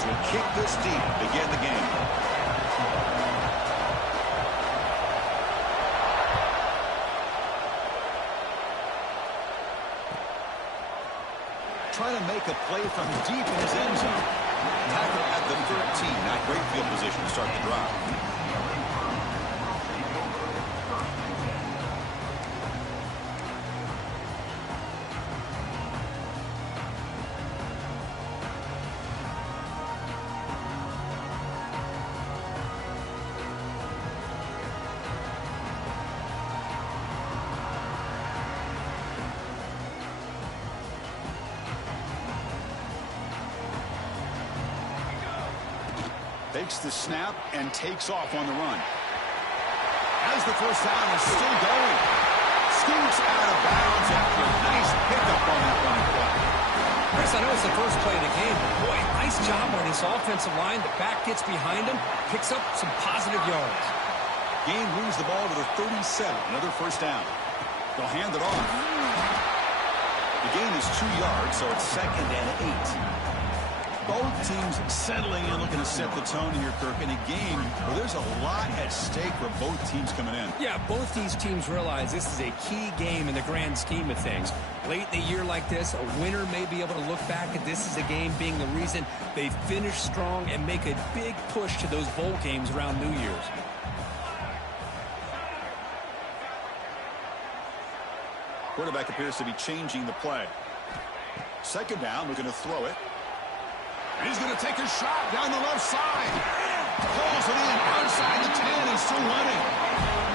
offense will kick this deep to begin the game. Trying to make a play from deep in his end zone. Tackle at the 13. Not great field position to start the drive. Takes the snap and takes off on the run. As the first down is still going. Scoots out of bounds after a nice pickup on that running play. Chris, I know it's the first play of the game, but boy, nice job on his offensive line. The back gets behind him, picks up some positive yards. Gain moves the ball to the 37. Another first down. They'll hand it off. The gain is 2 yards, so it's 2nd and 8. Both teams settling in, looking to set the tone here, Kirk, in a game where there's a lot at stake for both teams coming in. Yeah, both these teams realize this is a key game in the grand scheme of things. Late in the year like this, a winner may be able to look back at this as a game being the reason they finish strong and make a big push to those bowl games around New Year's. Quarterback appears to be changing the play. 2nd down, looking to throw it. And he's going to take a shot down the left side. Pulls it in outside the 10 and still running.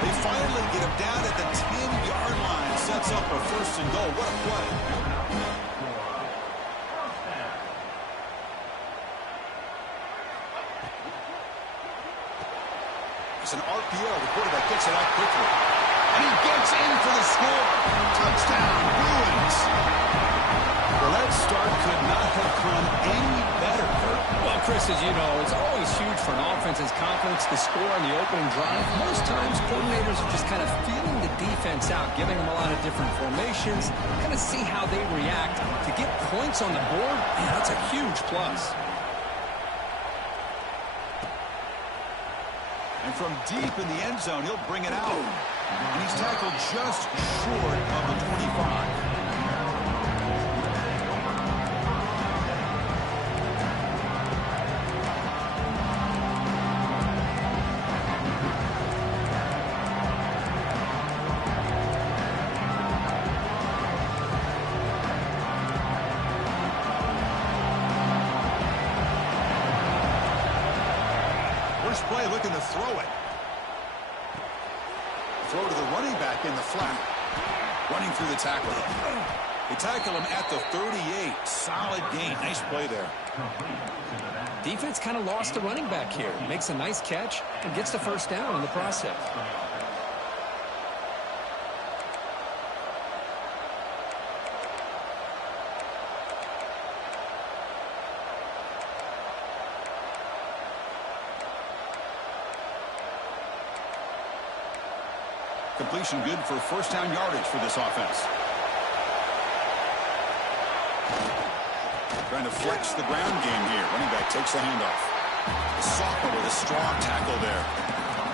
They finally get him down at the 10-yard line. Sets up a 1st and goal. What a play. It's an RPO. The quarterback gets it out quickly. And he gets in for the score. Touchdown, Bruins. Well, that start could not have come any better, Kurt. Well, Chris, as you know, it's always huge for an offense's confidence to score on the opening drive. Most times, coordinators are just kind of feeling the defense out, giving them a lot of different formations, kind of see how they react. To get points on the board, man, that's a huge plus. And from deep in the end zone, he'll bring it out. And he's tackled just short of the 25. Play looking to throw it. Throw to the running back in the flat. Running through the tackle. They tackle him at the 38. Solid gain. Nice play there. Defense kind of lost the running back here. Makes a nice catch and gets the 1st down in the process. Completion good for 1st down yardage for this offense. Trying to flex the ground game here. Running back takes the handoff. The sophomore with a strong tackle there.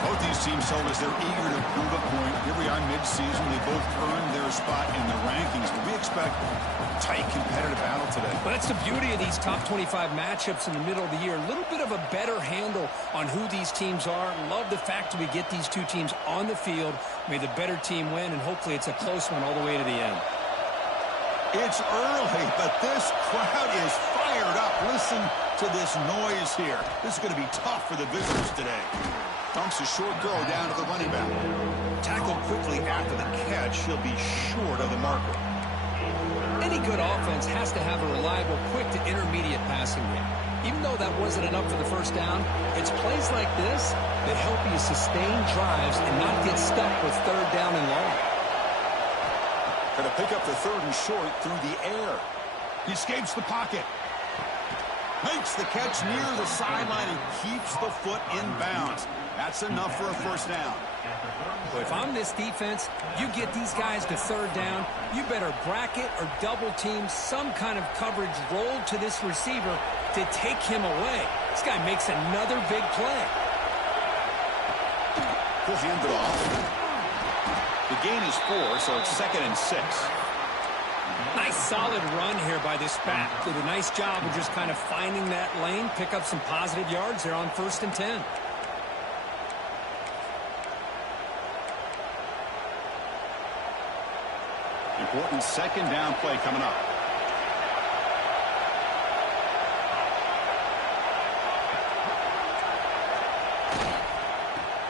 Both these teams told us they're eager to prove a point. Here we are mid-season. They both earned their spot in the rankings, but we expect a tight, competitive battle today. Well, that's the beauty of these top 25 matchups in the middle of the year. A little bit of a better handle on who these teams are. Love the fact that we get these two teams on the field. May the better team win, and hopefully it's a close one all the way to the end. It's early, but this crowd is fired up. Listen to this noise here. This is going to be tough for the visitors today. Dumps a short throw down to the running back. Tackled quickly after the catch. He'll be short of the marker. Any good offense has to have a reliable, quick to intermediate passing game. Even though that wasn't enough for the 1st down, it's plays like this that help you sustain drives and not get stuck with 3rd down and long. Going to pick up the 3rd and short through the air. He escapes the pocket. Makes the catch near the sideline and keeps the foot in bounds. That's enough for a 1st down. Well, if I'm this defense, you get these guys to third down, you better bracket or double team some kind of coverage roll to this receiver to take him away. This guy makes another big play. He'll hand it off. The gain is 4, so it's 2nd and 6. Nice solid run here by this back. Did a nice job of just kind of finding that lane, pick up some positive yards there on 1st and 10. Important 2nd down play coming up.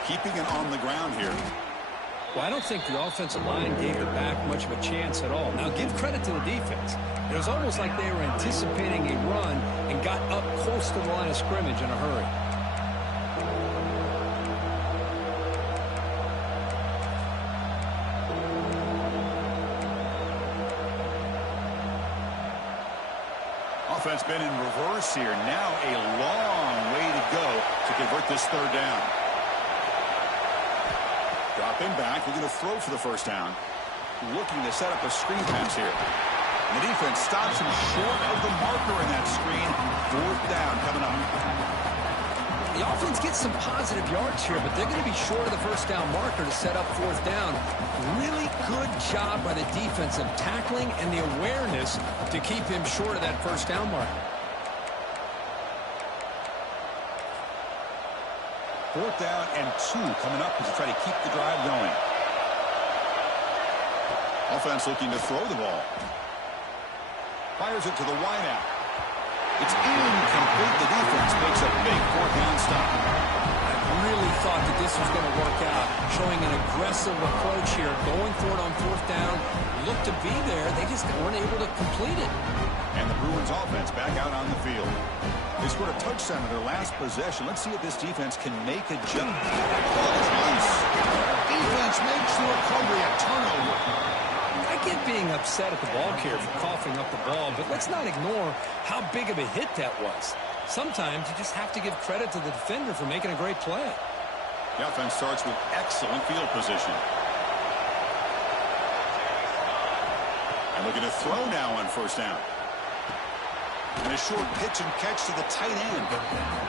Keeping it on the ground here. Well, I don't think the offensive line gave the back much of a chance at all. Now, give credit to the defense. It was almost like they were anticipating a run and got up close to the line of scrimmage in a hurry. Offense been in reverse here. Now a long way to go to convert this 3rd down. Dropping back. We're going to throw for the 1st down. Looking to set up a screen pass here. And the defense stops him short of the marker in that screen. 4th down coming up. The offense gets some positive yards here, but they're going to be short of the 1st down marker to set up 4th down. Really good job by the defense of tackling and the awareness to keep him short of that 1st down marker. 4th down and 2 coming up as they try to keep the drive going. Offense looking to throw the ball. Fires it to the wideout. It's incomplete. The defense makes a big 4th down stop. I really thought that this was going to work out, showing an aggressive approach here, going for it on 4th down. Looked to be there. They just weren't able to complete it. And the Bruins offense back out on the field. They scored a touchdown in their last possession. Let's see if this defense can make a jump. Nice. Defense makes the recovery, a turnover. I get being upset at the ball carrier for coughing up the ball, but let's not ignore how big of a hit that was. Sometimes you just have to give credit to the defender for making a great play. The offense starts with excellent field position. And looking to throw now on 1st down. And a short pitch and catch to the tight end.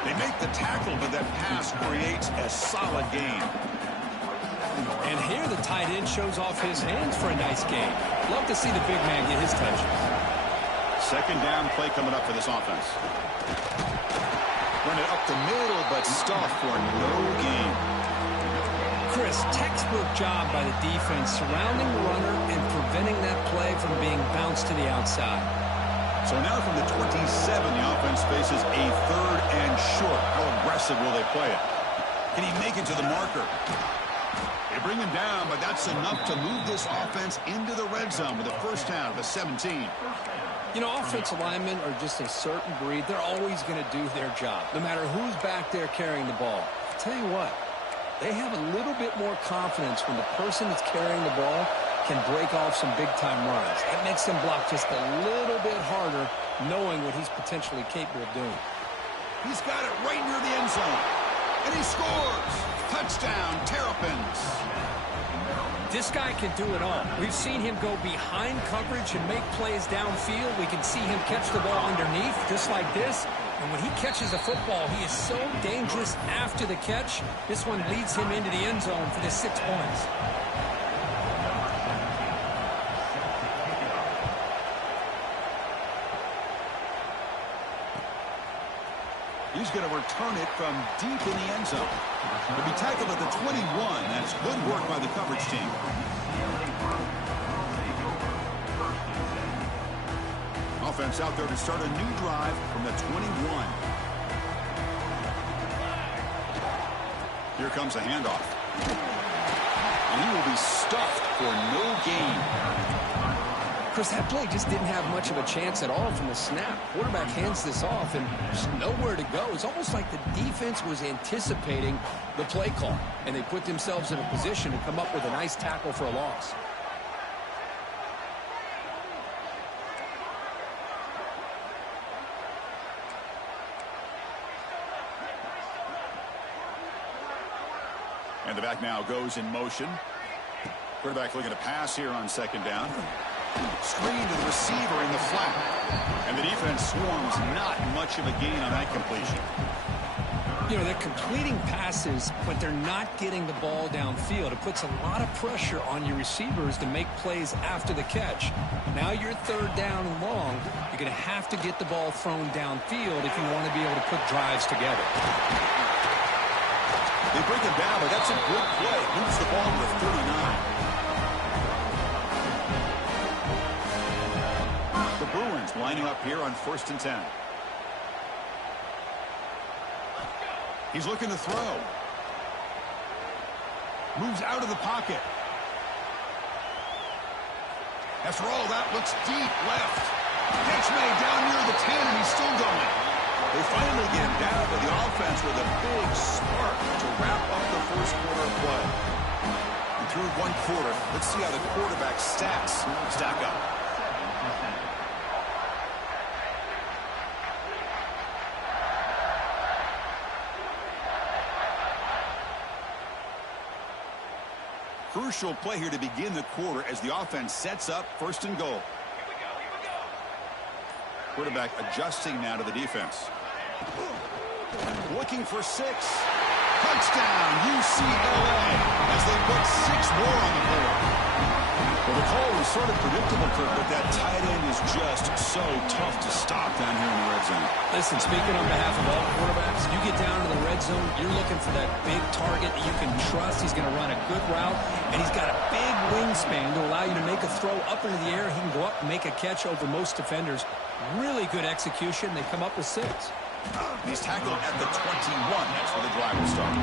They make the tackle, but that pass creates a solid gain. And here the tight end shows off his hands for a nice gain. Love to see the big man get his touches. 2nd down play coming up for this offense. Run it up the middle, but stuffed for no gain. Chris, textbook job by the defense surrounding the runner and preventing that play from being bounced to the outside. So now from the 27, the offense faces a 3rd and short. How aggressive will they play it? Can he make it to the marker? They bring him down, but that's enough to move this offense into the red zone with a 1st down of the 17. You know, offensive linemen are just a certain breed. They're always going to do their job, no matter who's back there carrying the ball. I'll tell you what, they have a little bit more confidence when the person that's carrying the ball can break off some big-time runs. It makes them block just a little bit harder, knowing what he's potentially capable of doing. He's got it right near the end zone. And he scores! Touchdown, Terrapins! This guy can do it all. We've seen him go behind coverage and make plays downfield. We can see him catch the ball underneath, just like this. And when he catches a football, he is so dangerous after the catch. This one leads him into the end zone for the 6 points. He's going to return it from deep in the end zone. He'll be tackled at the 21. That's good work by the coverage team. Offense out there to start a new drive from the 21. Here comes a handoff. And he will be stuffed for no gain. Chris, that play just didn't have much of a chance at all from the snap. Quarterback hands this off and there's nowhere to go. It's almost like the defense was anticipating the play call, and they put themselves in a position to come up with a nice tackle for a loss. And the back now goes in motion. Quarterback looking to pass here on second down. Screen to the receiver in the flat. And the defense swarms, not much of a gain on that completion. You know, they're completing passes, but they're not getting the ball downfield. It puts a lot of pressure on your receivers to make plays after the catch. Now you're third down and long. You're going to have to get the ball thrown downfield if you want to be able to put drives together. They bring him down, but that's a good play. Moves the ball to the 39. The Bruins lining up here on 1st and 10. He's looking to throw. Moves out of the pocket. After all, that looks deep left. Catch made down near the 10, and he's still going. They finally get him down to the offense with a big spark to wrap up the first quarter of play. And through one quarter, let's see how the quarterback stats stack up. Crucial play here to begin the quarter as the offense sets up 1st and goal. Quarterback adjusting now to the defense. Looking for 6. Touchdown, UCLA, as they put 6 more on the board. Well, the call was sort of predictable, Kirk, but that tight end is just so tough to stop down here in the red zone. Listen, speaking on behalf of all quarterbacks, you get down to the red zone, you're looking for that big target that you can trust. He's going to run a good route, and he's got a big wingspan to allow you to make a throw up into the air. He can go up and make a catch over most defenders. Really good execution. They come up with 6. He's tackled at the 21. That's where the drive will start.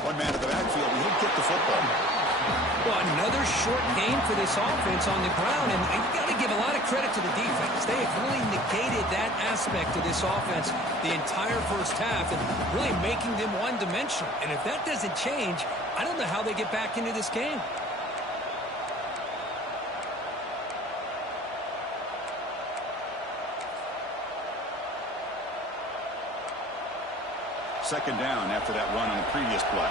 One man at the backfield, and he'll get the football. Well, another short game for this offense on the ground, and you've got to give a lot of credit to the defense. They have really negated that aspect of this offense the entire first half and really making them one-dimensional. And if that doesn't change, I don't know how they get back into this game. Second down after that run on the previous play.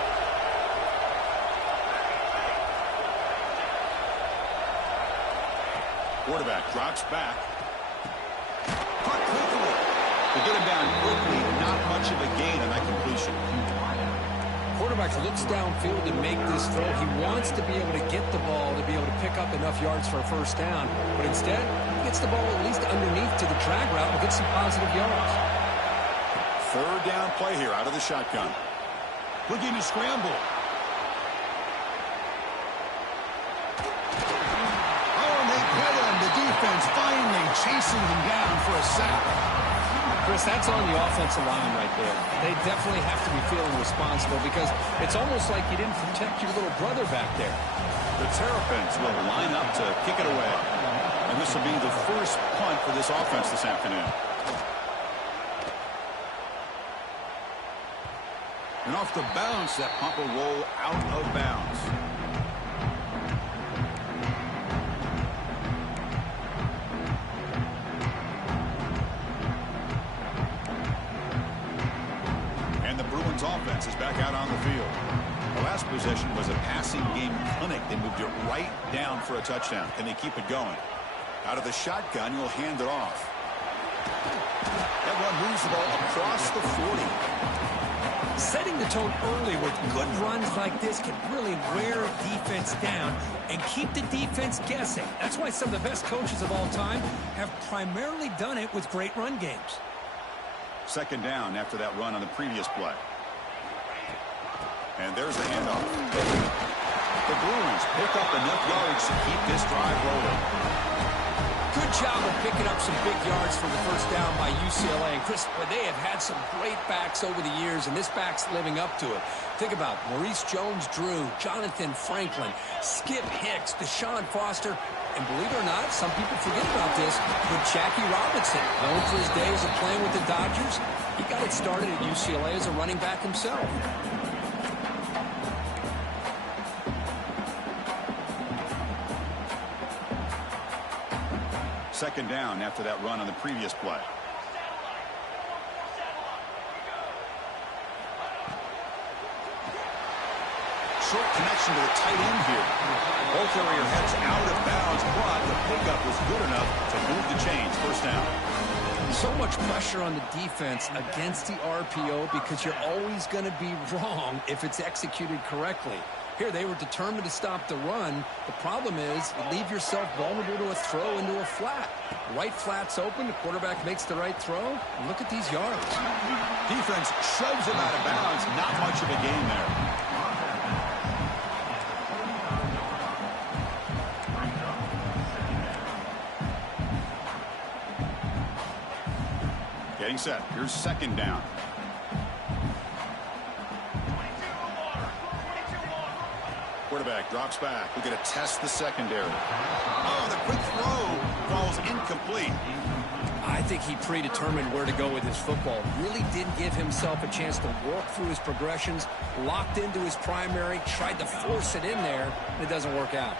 Quarterback drops back. Caught quickly. To get him down quickly, not much of a gain on that completion. Quarterback looks downfield to make this throw. He wants to be able to get the ball to be able to pick up enough yards for a first down. But instead, he gets the ball at least underneath to the drag route and gets some positive yards. Third down play here out of the shotgun. Looking to scramble. Oh, and they get him. The defense finally chasing him down for a sack. Chris, that's on the offensive line right there. They definitely have to be feeling responsible because it's almost like you didn't protect your little brother back there. The Terrapins will line up to kick it away. And this will be the first punt for this offense this afternoon. And off the bounce, that punt will roll out of bounds. And the Bruins offense is back out on the field. The last possession was a passing game clinic. They moved it right down for a touchdown. Can they keep it going? Out of the shotgun, you'll hand it off. That one moves the ball across the 40. Setting the tone early with good runs like this can really wear a defense down and keep the defense guessing. That's why some of the best coaches of all time have primarily done it with great run games. Second down after that run on the previous play. And there's the handoff. The Bruins pick up enough yards to keep this drive rolling. Good job of picking up some big yards for the first down by UCLA. And Chris, they have had some great backs over the years, and this back's living up to it. Think about Maurice Jones-Drew, Jonathan Franklin, Skip Hicks, Deshaun Foster, and believe it or not, some people forget about this, but Jackie Robinson, known for his days of playing with the Dodgers, he got it started at UCLA as a running back himself. Second down after that run on the previous play. Short connection to the tight end here. Ball carrier heads out of bounds, but the pickup was good enough to move the chains. First down. So much pressure on the defense against the RPO because you're always going to be wrong if it's executed correctly. Here, they were determined to stop the run. The problem is you leave yourself vulnerable to a throw into a flat. Right flat's open. The quarterback makes the right throw. And look at these yards. Defense shoves him out of bounds. Not much of a gain there. Getting set. Here's second down. Quarterback drops back. We're going to test the secondary. Oh, the quick throw falls incomplete. I think he predetermined where to go with his football. Really didn't give himself a chance to walk through his progressions, locked into his primary, tried to force it in there, and it doesn't work out.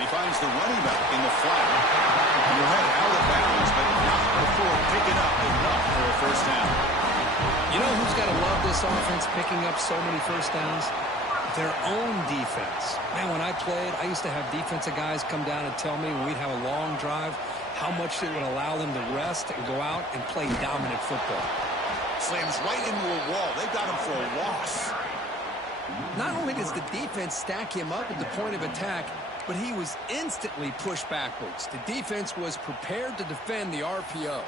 He finds the running back in the flat. And he'll head out of bounds, but not before picking up enough for a first down. You know who's got to love this offense picking up so many first downs? Their own defense. Man, when I played, I used to have defensive guys come down and tell me when we'd have a long drive how much it would allow them to rest and go out and play dominant football. Slams right into a wall. They got him for a loss. Not only does the defense stack him up at the point of attack, but he was instantly pushed backwards. The defense was prepared to defend the RPO.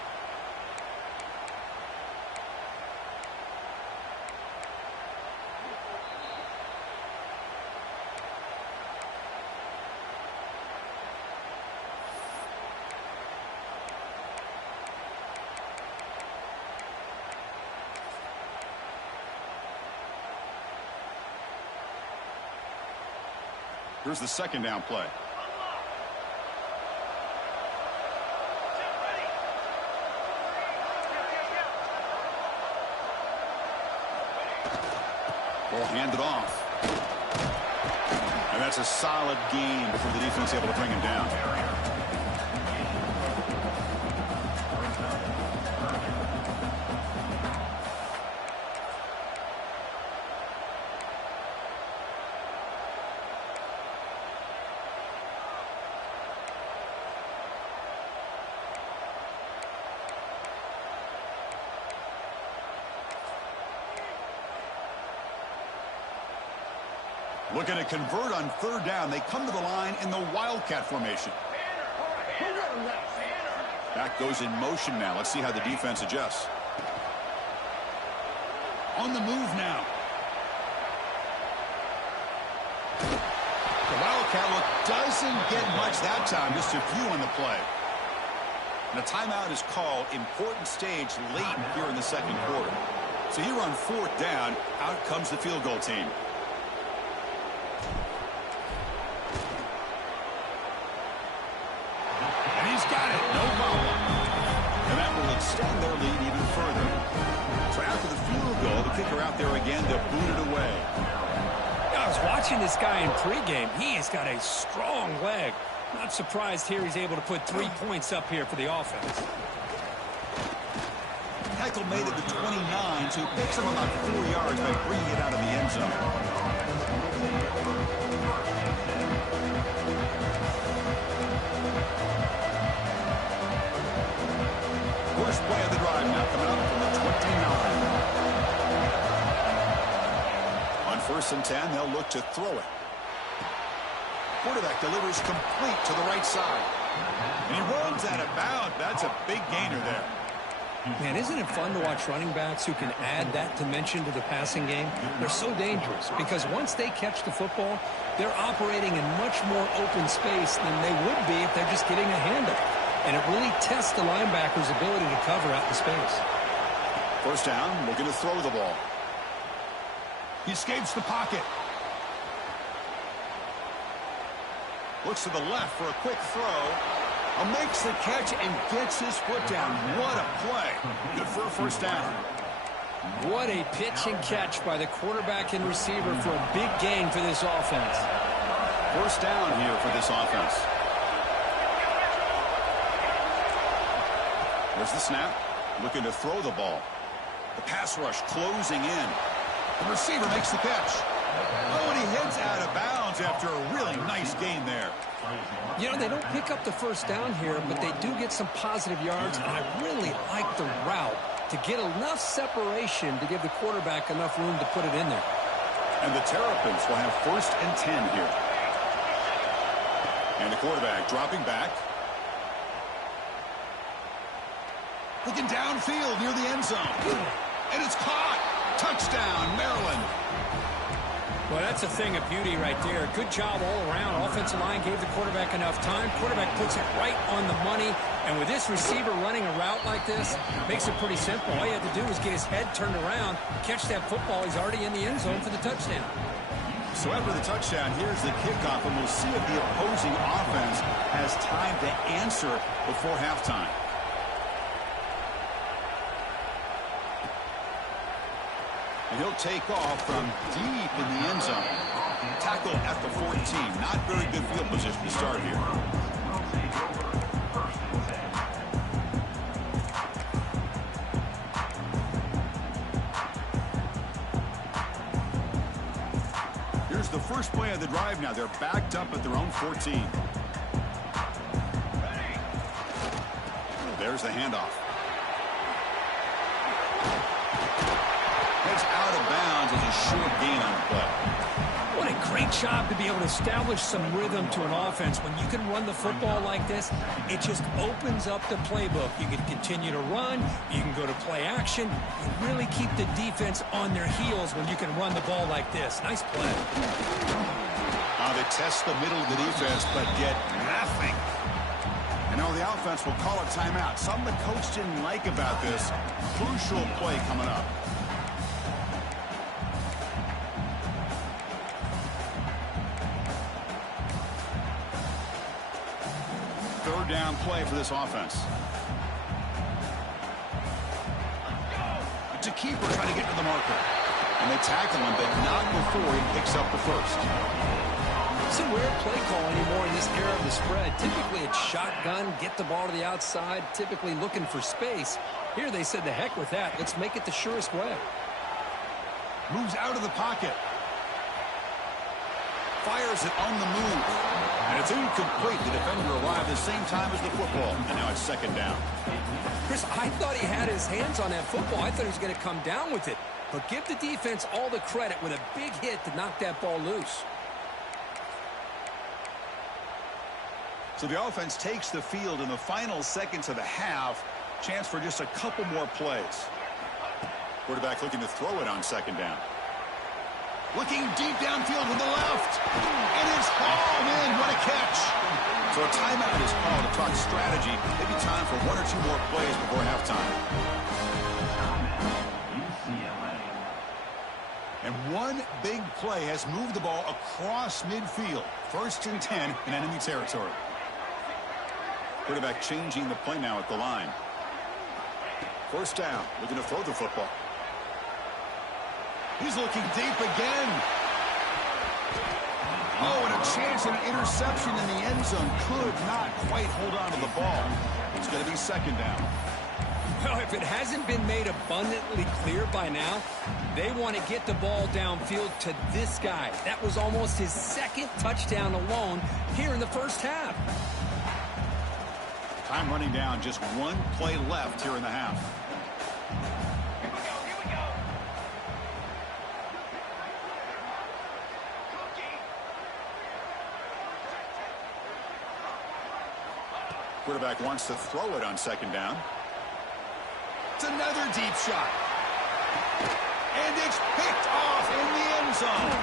Here's the second down play. Ball handed off. And that's a solid gain before the defense able to bring him down. Looking to convert on third down. They come to the line in the Wildcat formation. Back goes in motion now. Let's see how the defense adjusts. On the move now. The Wildcat look doesn't get much that time. Just a few on the play. And a timeout is called. Important stage late here in the second quarter. So here on fourth down, out comes the field goal team. He's got it, no problem. And that will extend their lead even further. So after the field goal, the kicker out there again to boot it away. I was watching this guy in pregame. He has got a strong leg. Not surprised here he's able to put 3 points up here for the offense. Tackle made it to 29, so he picks him about 4 yards by bringing it out of the end zone. First play of the drive now coming up from the 29. On 1st and 10, they'll look to throw it. Quarterback delivers complete to the right side. And he runs out of bounds. That's a big gainer there. Man, isn't it fun to watch running backs who can add that dimension to the passing game? They're so dangerous because once they catch the football, they're operating in much more open space than they would be if they're just getting a handoff. And it really tests the linebacker's ability to cover out the space. First down, looking to throw the ball. He escapes the pocket. Looks to the left for a quick throw. Makes the catch and gets his foot down. What a play. Good for a first down. What a pitch and catch by the quarterback and receiver for a big gain for this offense. First down here for this offense. There's the snap. Looking to throw the ball. The pass rush closing in. The receiver makes the catch. Oh, and he heads out of bounds after a really nice gain there. You know, they don't pick up the first down here, but they do get some positive yards, and I really like the route to get enough separation to give the quarterback enough room to put it in there. And the Terrapins will have 1st and 10 here. And the quarterback dropping back. Looking downfield near the end zone. And it's caught. Touchdown, Maryland. Well, that's a thing of beauty right there. Good job all around. Offensive line gave the quarterback enough time. Quarterback puts it right on the money. And with this receiver running a route like this, makes it pretty simple. All you had to do was get his head turned around, catch that football. He's already in the end zone for the touchdown. So after the touchdown, here's the kickoff, and we'll see if the opposing offense has time to answer before halftime. And he'll take off from deep in the end zone. Tackle at the 14. Not very good field position to start here. Here's the first play of the drive now. They're backed up at their own 14. There's the handoff. Heads out of bounds as a short gain on the play. What a great job to be able to establish some rhythm to an offense. When you can run the football like this, it just opens up the playbook. You can continue to run. You can go to play action. You really keep the defense on their heels when you can run the ball like this. Nice play. They test the middle of the defense, but get nothing. And now the offense will call a timeout. Something the coach didn't like about this. Crucial play coming up. Third down play for this offense. It's a keeper trying to get to the marker. And they tackle him, but not before he picks up the first. It's a rare play call anymore in this era of the spread. Typically it's shotgun, get the ball to the outside, typically looking for space. Here they said, the heck with that. Let's make it the surest way. Moves out of the pocket. Fires it on the move. And it's incomplete. The defender arrived the same time as the football. And now it's second down. Chris, I thought he had his hands on that football. I thought he was going to come down with it. But give the defense all the credit with a big hit to knock that ball loose. So the offense takes the field in the final seconds of the half. Chance for just a couple more plays. Quarterback looking to throw it on second down. Looking deep downfield to the left. And it's hauled in. What a catch. So a timeout is called to talk strategy. Maybe time for one or two more plays before halftime. And one big play has moved the ball across midfield. 1st and 10 in enemy territory. Quarterback changing the play now at the line. First down, looking to throw the football. He's looking deep again. Oh, and a chance at an interception in the end zone. Could not quite hold on to the ball. It's going to be second down. Well, if it hasn't been made abundantly clear by now, they want to get the ball downfield to this guy. That was almost his second touchdown alone here in the first half. Time running down, just one play left here in the half. Quarterback wants to throw it on second down. It's another deep shot. And it's picked off in the end zone.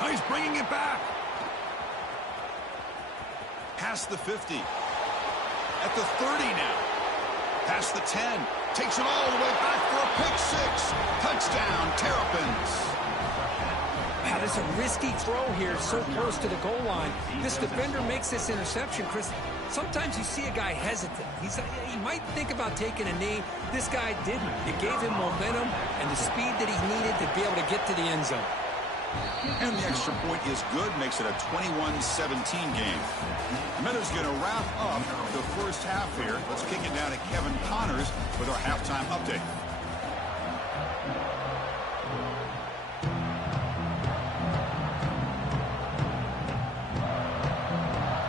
Oh, he's bringing it back. Past the 50. At the 30 now. Past the 10. Takes it all the way back for a pick six. Touchdown, Terrapins. Wow, there's a risky throw here so close to the goal line. This defender makes this interception, Chris. Sometimes you see a guy hesitant. He might think about taking a knee. This guy didn't. It gave him momentum and the speed that he needed to be able to get to the end zone. And the extra point is good, makes it a 21-17 game. Miller's going to wrap up the first half here. Let's kick it down to Kevin Connors with our halftime update.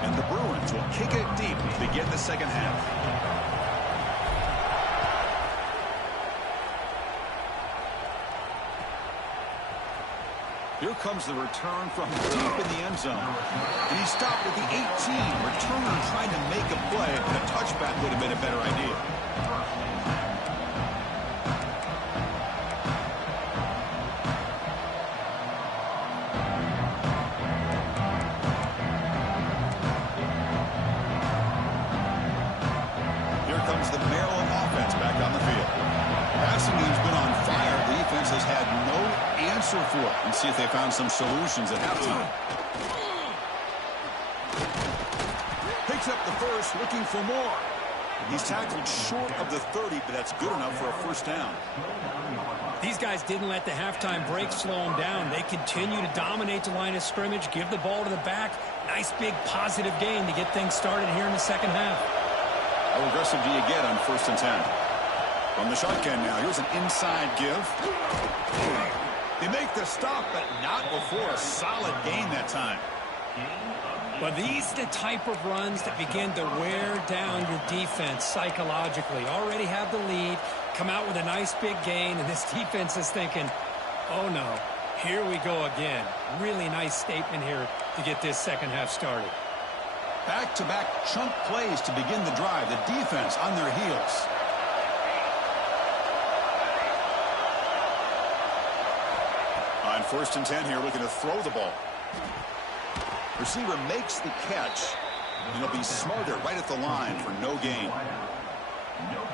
And the Bruins will kick it deep to begin the second half. Here comes the return from deep in the end zone. And he stopped at the 18. Returner trying to make a play, and a touchback would have been a better idea. Here comes the Maryland offense back on the field. Passing game's been on fire. The defense has had no answer for it. And see if they found some solutions at halftime. Picks up the first, looking for more. He's tackled short of the 30, but that's good enough for a first down. These guys didn't let the halftime break slow them down. They continue to dominate the line of scrimmage, give the ball to the back. Nice big positive gain to get things started here in the second half. How aggressive do you get on 1st and 10? From the shotgun now, here's an inside give. They make the stop, but not before a solid gain that time. But these are the type of runs that begin to wear down your defense psychologically. Already have the lead, come out with a nice big gain, and this defense is thinking, oh no, here we go again. Really nice statement here to get this second half started. Back-to-back chunk plays to begin the drive. The defense on their heels. On 1st and 10 here, looking to throw the ball. Receiver makes the catch, and he'll be smarter right at the line for no gain.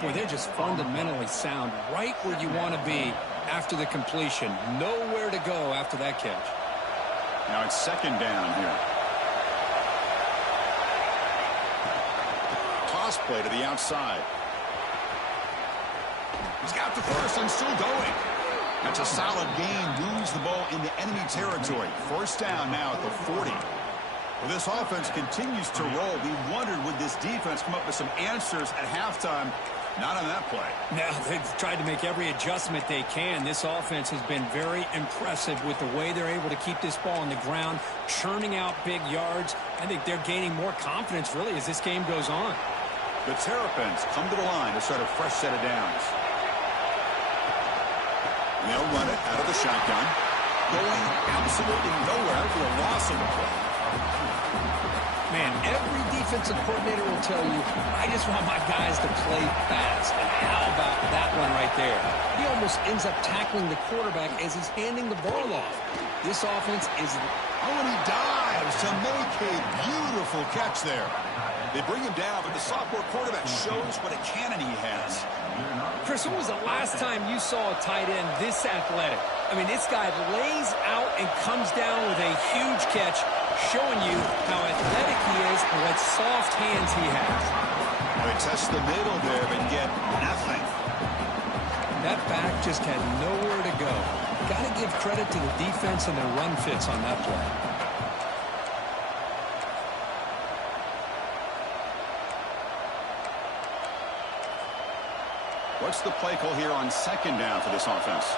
Boy, they're just fundamentally sound, right where you want to be after the completion. Nowhere to go after that catch. Now it's 2nd down here. Toss play to the outside. He's got the first and still going. That's a solid gain. Moves the ball into enemy territory. 1st down now at the 40. Well, this offense continues to roll. We wondered, would this defense come up with some answers at halftime? Not on that play. Now, they've tried to make every adjustment they can. This offense has been very impressive with the way they're able to keep this ball on the ground, churning out big yards. I think they're gaining more confidence, really, as this game goes on. The Terrapins come to the line to start a fresh set of downs. And they'll run it out of the shotgun. Going absolutely nowhere for the loss of the play. Man, every defensive coordinator will tell you, I just want my guys to play fast. And how about that one right there? He almost ends up tackling the quarterback as he's handing the ball off. This offense is... Oh, and he dives to make a beautiful catch there. They bring him down, but the sophomore quarterback shows what a cannon he has. Chris, when was the last time you saw a tight end this athletic? I mean, this guy lays out and comes down with a huge catch, showing you how athletic he is and what soft hands he has. They test the middle there, but get nothing. That back just had nowhere to go. Got to give credit to the defense and their run fits on that play. What's the play call here on 2nd down for this offense?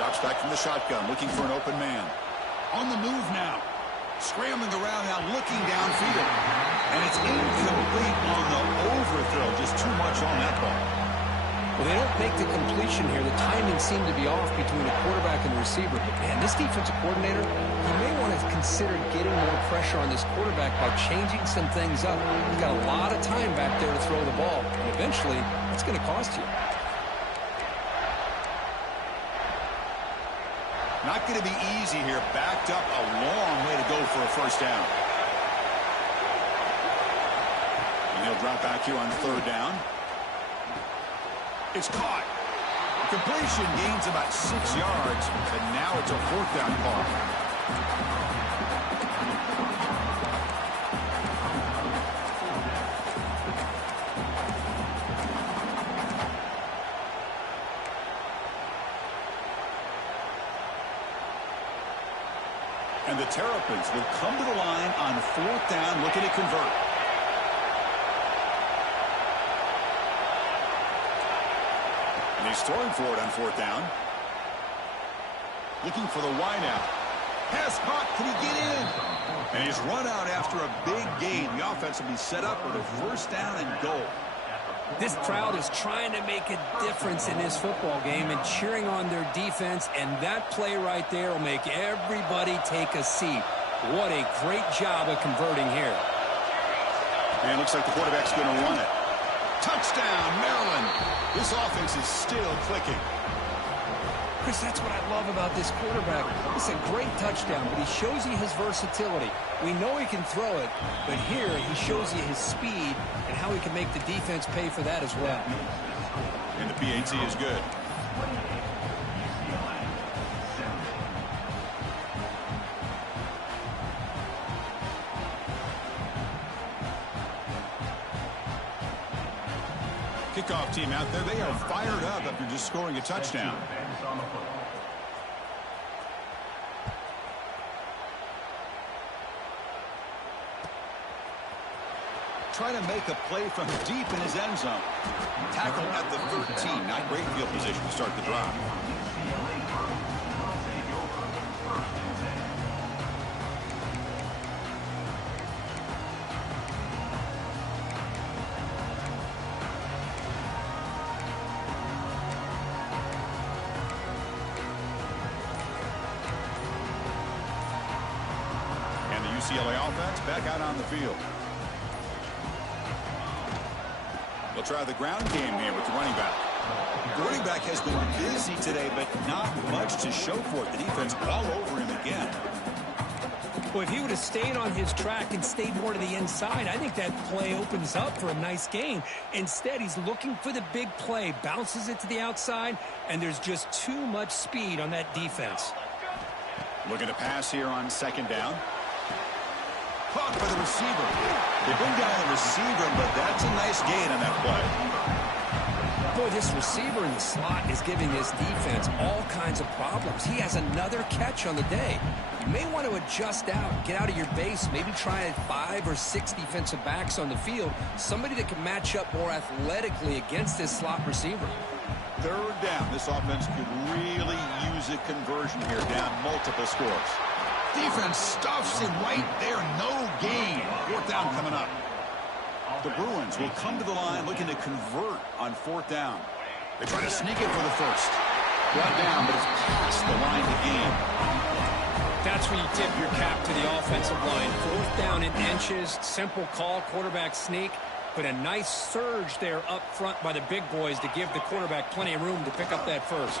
Drops back from the shotgun, looking for an open man. On the move now. Scrambling around now, looking downfield. And it's incomplete on the overthrow. Just too much on that ball. Well, they don't make the completion here. The timing seemed to be off between the quarterback and the receiver. But, man, this defensive coordinator, he may want to have considered getting more pressure on this quarterback by changing some things up. He's got a lot of time back there to throw the ball, and eventually it's going to cost you. Not going to be easy here. Backed up a long way to go for a first down. And he'll drop back here on third down. It's caught. Completion gains about 6 yards, and now it's a fourth down call. And the Terrapins will come to the line on fourth down, looking to convert. And he's throwing for it on fourth down. Looking for the wideout. Pass caught. Can he get in? And he's run out after a big gain. The offense will be set up with a first down and goal. This crowd is trying to make a difference in this football game and cheering on their defense, and that play right there will make everybody take a seat. What a great job of converting here. And it looks like the quarterback's going to run it. Touchdown, Maryland. This offense is still clicking. Chris, that's what I love about this quarterback. It's a great touchdown, but he shows you his versatility. We know he can throw it, but here he shows you his speed and how he can make the defense pay for that as well. And the PAT is good. Kickoff team out there, they are fired up after just scoring a touchdown. Trying to make a play from deep in his end zone. Tackle at the 13. Not great field position to start the drive. And the UCLA offense back out on the field. They'll try the ground game here with the running back. The running back has been busy today, but not much to show for it. The defense all over him again. Well, if he would have stayed on his track and stayed more to the inside, I think that play opens up for a nice gain. Instead, he's looking for the big play, bounces it to the outside, and there's just too much speed on that defense. Looking to pass here on second down. Caught by the receiver. They bring down the receiver, but that's a nice gain on that play. Boy, this receiver in the slot is giving this defense all kinds of problems. He has another catch on the day. You may want to adjust out, get out of your base, maybe try 5 or 6 defensive backs on the field, somebody that can match up more athletically against this slot receiver. Third down. This offense could really use a conversion here, down multiple scores. Defense stuffs him right there. No gain. Fourth down coming up. The Bruins will come to the line looking to convert on fourth down. They try to sneak it for the first. Brought down, but it's past the line to gain. That's when you tip your cap to the offensive line. Fourth down in inches. Simple call, quarterback sneak. But a nice surge there up front by the big boys to give the quarterback plenty of room to pick up that first.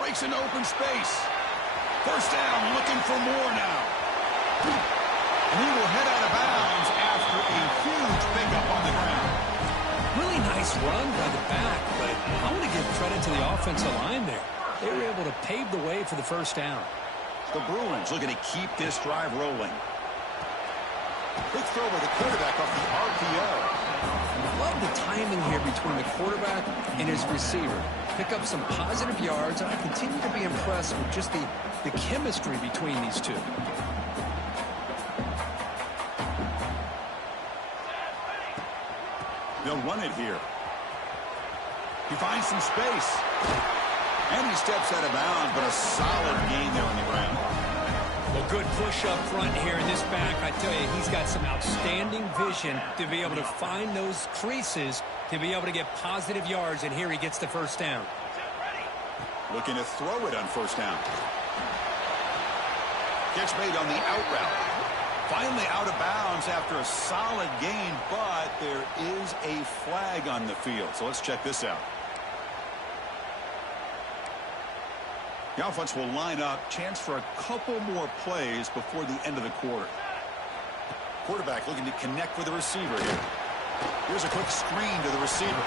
Breaks into open space. First down, looking for more now. And he will head out of bounds after a huge pickup on the ground. Really nice run by the back, but I want to give credit to the offensive line there. They were able to pave the way for the first down. The Bruins looking to keep this drive rolling. Quick throw by the quarterback off the RPO. Love the timing here between the quarterback and his receiver. Pick up some positive yards, and I continue to be impressed with just the chemistry between these two. They'll run it here. He finds some space. And he steps out of bounds, but a solid gain there on the ground. Well, good push up front here in this back. I tell you, he's got some outstanding vision to be able to find those creases, to be able to get positive yards, and here he gets the first down. Looking to throw it on first down. Catch made on the out route. Finally out of bounds after a solid gain, but there is a flag on the field. So let's check this out. The offense will line up. Chance for a couple more plays before the end of the quarter. Quarterback looking to connect with the receiver here. Here's a quick screen to the receiver.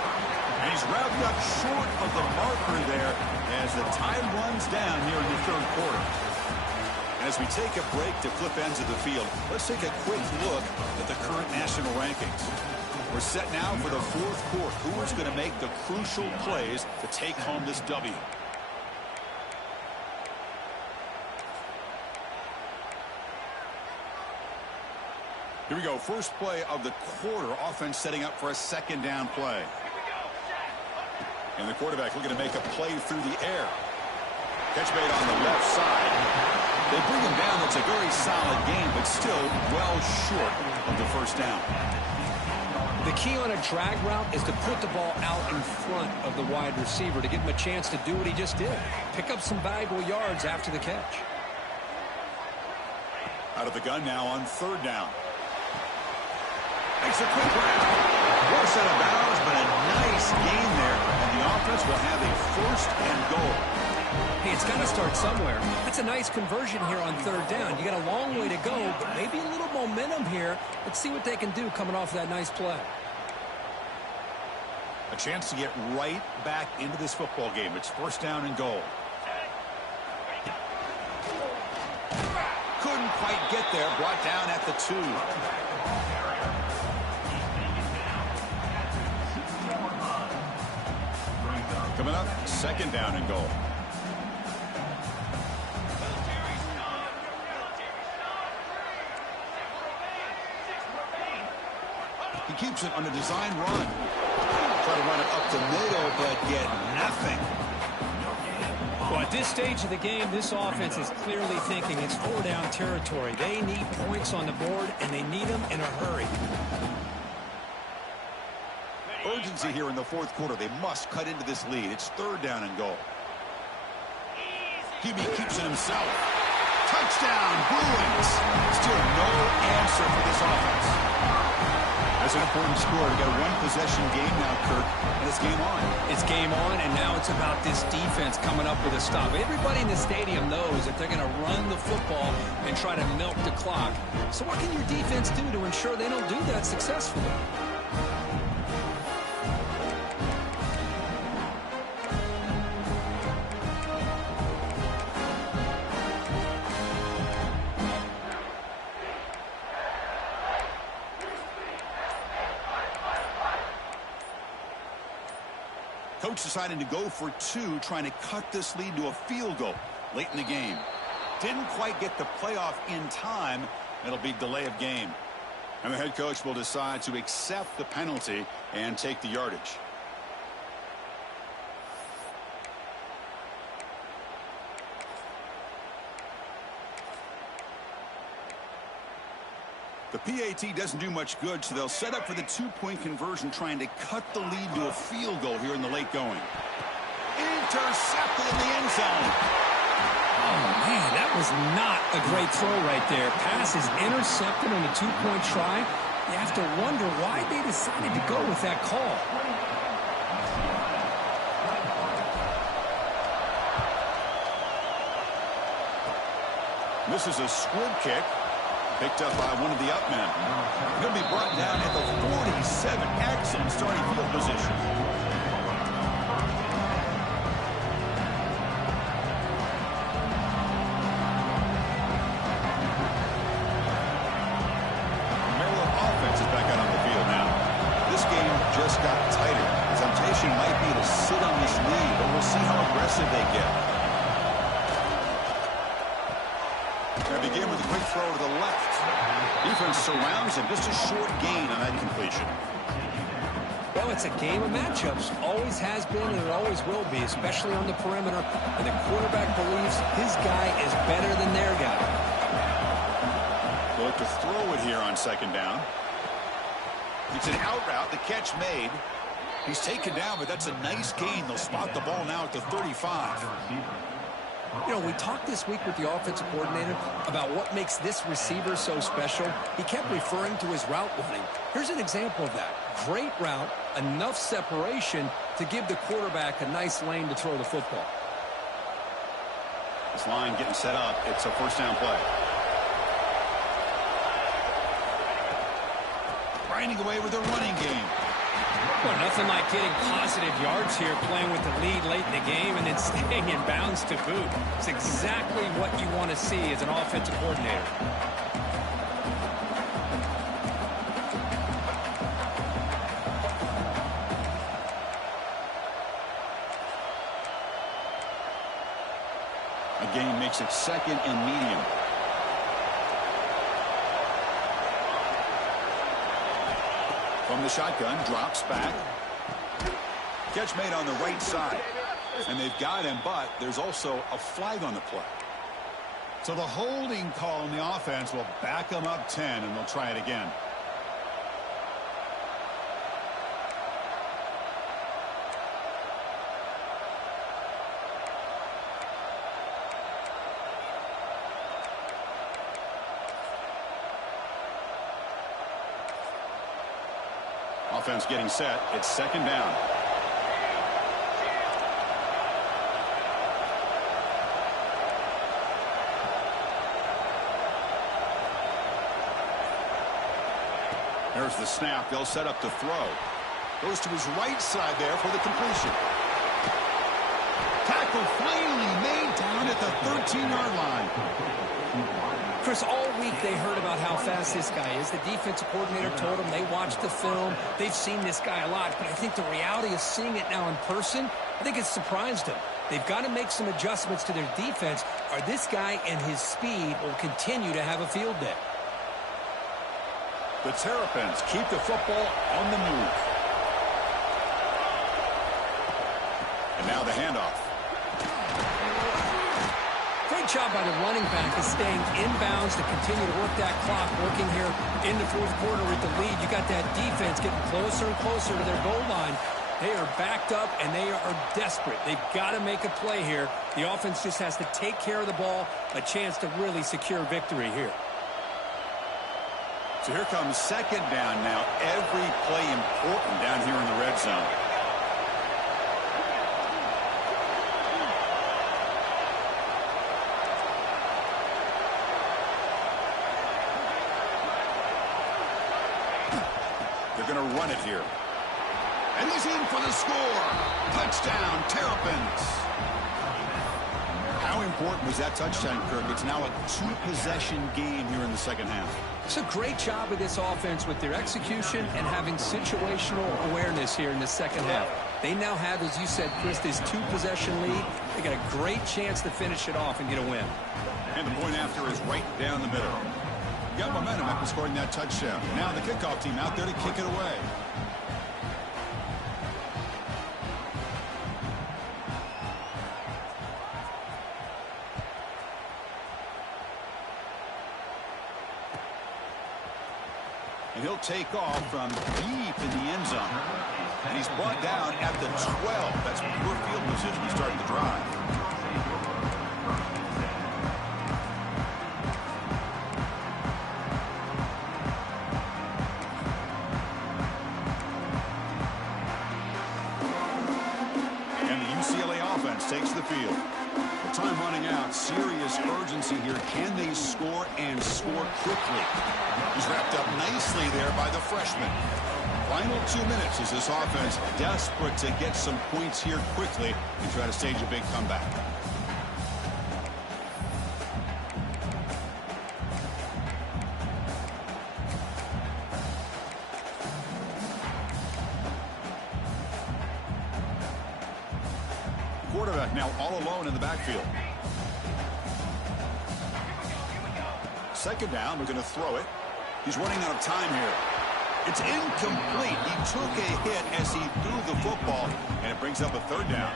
And he's wrapped up short of the marker there as the time runs down here in the third quarter. And as we take a break to flip ends of the field, let's take a quick look at the current national rankings. We're set now for the fourth quarter. Who is going to make the crucial plays to take home this W? Here we go. First play of the quarter. Offense setting up for a second down play. And the quarterback looking to make a play through the air. Catch made on the left side. They bring him down. That's a very solid game, but still well short of the first down. The key on a drag route is to put the ball out in front of the wide receiver to give him a chance to do what he just did. Pick up some valuable yards after the catch. Out of the gun now on third down. Makes a quick route. Force out of bounds, but a nice gain there. And the offense will have a first and goal. Hey, it's got to start somewhere. That's a nice conversion here on third down. You got a long way to go, but maybe a little momentum here. Let's see what they can do coming off that nice play. A chance to get right back into this football game. It's first down and goal. Couldn't quite get there. Brought down at the 2. Coming up, second down and goal. He keeps it on a design run. Try to run it up the middle, but get nothing. Well, at this stage of the game, this offense is clearly thinking it's four-down territory. They need points on the board, and they need them in a hurry. Urgency here in the fourth quarter. They must cut into this lead. It's third down and goal. QB keeps it himself. Touchdown, Bruins. Still no answer for this offense. That's an important score. We got a one-possession game now, Kirk, and it's game on. It's game on, and now it's about this defense coming up with a stop. Everybody in the stadium knows that they're going to run the football and try to milk the clock. So what can your defense do to ensure they don't do that successfully? Coach deciding to go for 2, trying to cut this lead to a field goal late in the game. Didn't quite get the playoff in time. It'll be delay of game. And the head coach will decide to accept the penalty and take the yardage. The PAT doesn't do much good, so they'll set up for the 2-point conversion, trying to cut the lead to a field goal here in the late going. Intercepted in the end zone. Oh, man, that was not a great throw right there. Pass is intercepted on the 2-point try. You have to wonder why they decided to go with that call. This is a squib kick. Picked up by one of the up men. He'll be brought down at the 47. Excellent starting field position. Maryland offense is back out on the field now. This game just got tighter. The temptation might be to sit on this lead, but we'll see how aggressive they get. They begin with a quick throw to the left. Defense surrounds him. Just a short gain on that completion. Well, it's a game of matchups. Always has been and it always will be, especially on the perimeter. And the quarterback believes his guy is better than their guy. They'll look to throw it here on second down. It's an out route. The catch made. He's taken down, but that's a nice gain. They'll spot the ball now at the 35. You know, we talked this week with the offensive coordinator about what makes this receiver so special. He kept referring to his route running. Here's an example of that. Great route, enough separation to give the quarterback a nice lane to throw the football. This line getting set up. It's a first down play. Grinding away with a running game. Well, nothing like getting positive yards here, playing with the lead late in the game and then staying in bounds to boot. It's exactly what you want to see as an offensive coordinator. A gain makes it second and medium. From the shotgun, drops back. Catch made on the right side. And they've got him, but there's also a flag on the play. So the holding call on the offense will back them up 10, and they'll try it again. Offense getting set. It's second down. There's the snap. They'll set up to throw. Goes to his right side there for the completion. Tackle finally made down at the 13-yard line. Chris, all week they heard about how fast this guy is. The defensive coordinator told them they watched the film. They've seen this guy a lot, but I think the reality of seeing it now in person, I think it's surprised them. They've got to make some adjustments to their defense, or this guy and his speed will continue to have a field day. The Terrapins keep the football on the move. And now the handoff. Great job by the running back of staying inbounds to continue to work that clock, working here in the fourth quarter with the lead. You got that defense getting closer and closer to their goal line. They are backed up, and they are desperate. They've got to make a play here. The offense just has to take care of the ball, a chance to really secure victory here. So here comes second down now. Every play important down here in the red zone. They're going to run it here. And he's in for the score. Touchdown, Terrapins. How important was that touchdown, Kirk? It's now a two-possession game here in the second half. It's a great job of this offense with their execution and having situational awareness here in the second half. They now have, as you said, Chris, this two-possession lead. They got a great chance to finish it off and get a win. And the point after is right down the middle. Got momentum after scoring that touchdown. Now the kickoff team out there to kick it away. And he'll take off from deep in the end zone. And he's brought down at the 12. That's poor field position to start the drive. Takes the field. With time running out, serious urgency here. Can they score and score quickly? He's wrapped up nicely there by the freshman. Final 2 minutes as this offense desperate to get some points here quickly and try to stage a big comeback. Quarterback now all alone in the backfield. Second down, we're going to throw it. He's running out of time here. It's incomplete. He took a hit as he threw the football, and it brings up a third down.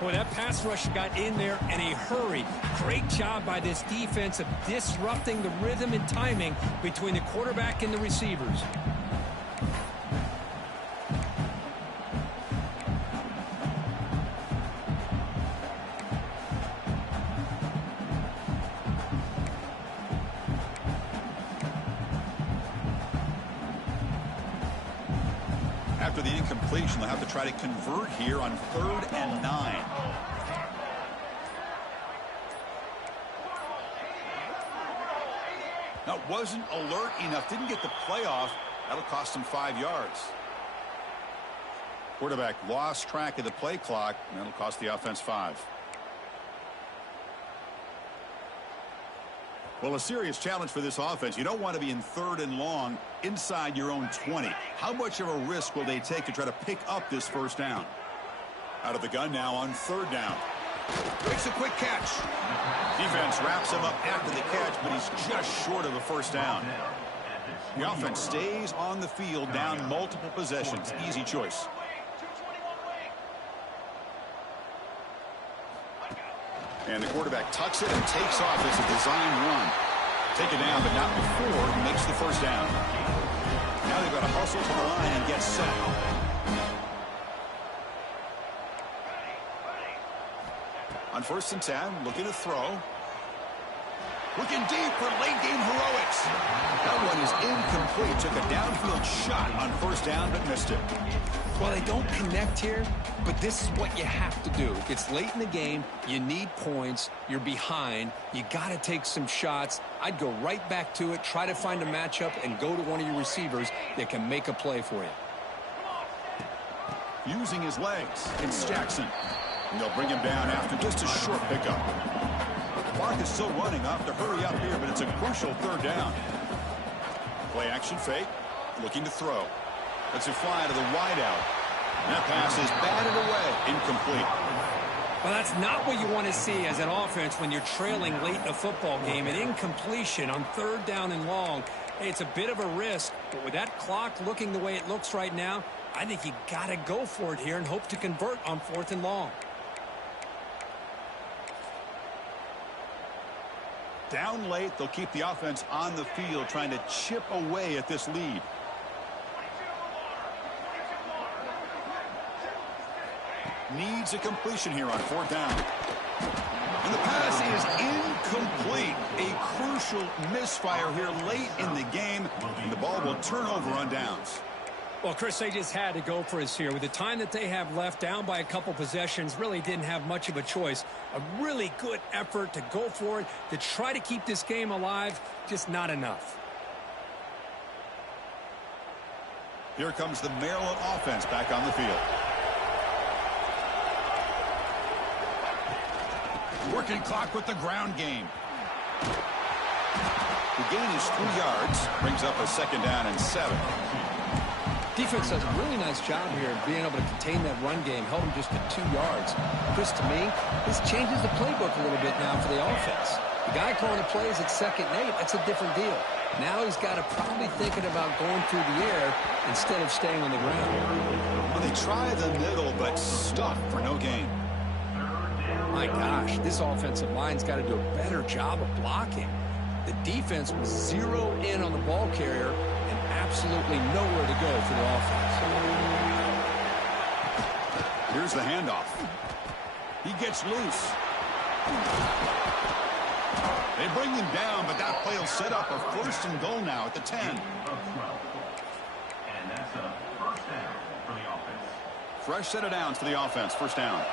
Boy, that pass rush got in there in a hurry. Great job by this defense of disrupting the rhythm and timing between the quarterback and the receivers. After the incompletion, they'll have to try to convert here on 3rd and 9. Now, wasn't alert enough. Didn't get the playoff. That'll cost him 5 yards. Quarterback lost track of the play clock, and that'll cost the offense 5. Well, a serious challenge for this offense. You don't want to be in 3rd and long inside your own 20. How much of a risk will they take to try to pick up this 1st down? Out of the gun now on 3rd down. Makes a quick catch. Defense wraps him up after the catch, but he's just short of a 1st down. The offense stays on the field down multiple possessions. Easy choice. And the quarterback tucks it and takes off as a design run. Take it down, but not before he makes the 1st down. Now they've got to hustle to the line and get set. On 1st and 10, looking to throw. Looking deep for late-game heroics. That one is incomplete. Took a downfield shot on 1st down, but missed it. Well, they don't connect here, but this is what you have to do. It's late in the game. You need points. You're behind. You got to take some shots. I'd go right back to it, try to find a matchup, and go to one of your receivers that can make a play for you. Using his legs, it's Jackson. And they'll bring him down after just a short pickup. The clock is still running. I'll have to hurry up here, but it's a crucial 3rd down. Play action fake. Looking to throw. Lets it fly to the wideout. That pass is batted away. Incomplete. Well, that's not what you want to see as an offense when you're trailing late in a football game. An incompletion on 3rd down and long. Hey, it's a bit of a risk, but with that clock looking the way it looks right now, I think you got to go for it here and hope to convert on 4th and long. Down late, they'll keep the offense on the field trying to chip away at this lead. Needs a completion here on 4th down. And the pass is incomplete. A crucial misfire here late in the game, and the ball will turn over on downs. Well, Chris, they just had to go for us here. With the time that they have left, down by a couple possessions, really didn't have much of a choice. A really good effort to go for it, to try to keep this game alive, just not enough. Here comes the Maryland offense back on the field. Working clock with the ground game. The gain is 3 yards, brings up a 2nd down and 7. Defense does a really nice job here of being able to contain that run game, held them just to 2 yards. Chris, to me, this changes the playbook a little bit now for the offense. The guy calling the plays at 2nd and 8, that's a different deal. Now he's got to probably thinking about going through the air instead of staying on the ground. Well, they try the middle, but stuck for no gain. My gosh, this offensive line's got to do a better job of blocking. The defense was zero in on the ball carrier and absolutely nowhere to go for the offense. Here's the handoff. He gets loose. They bring him down, but that play will set up a 1st and goal now at the 10. And that's a 1st down for the offense. Fresh set of downs for the offense. 1st down.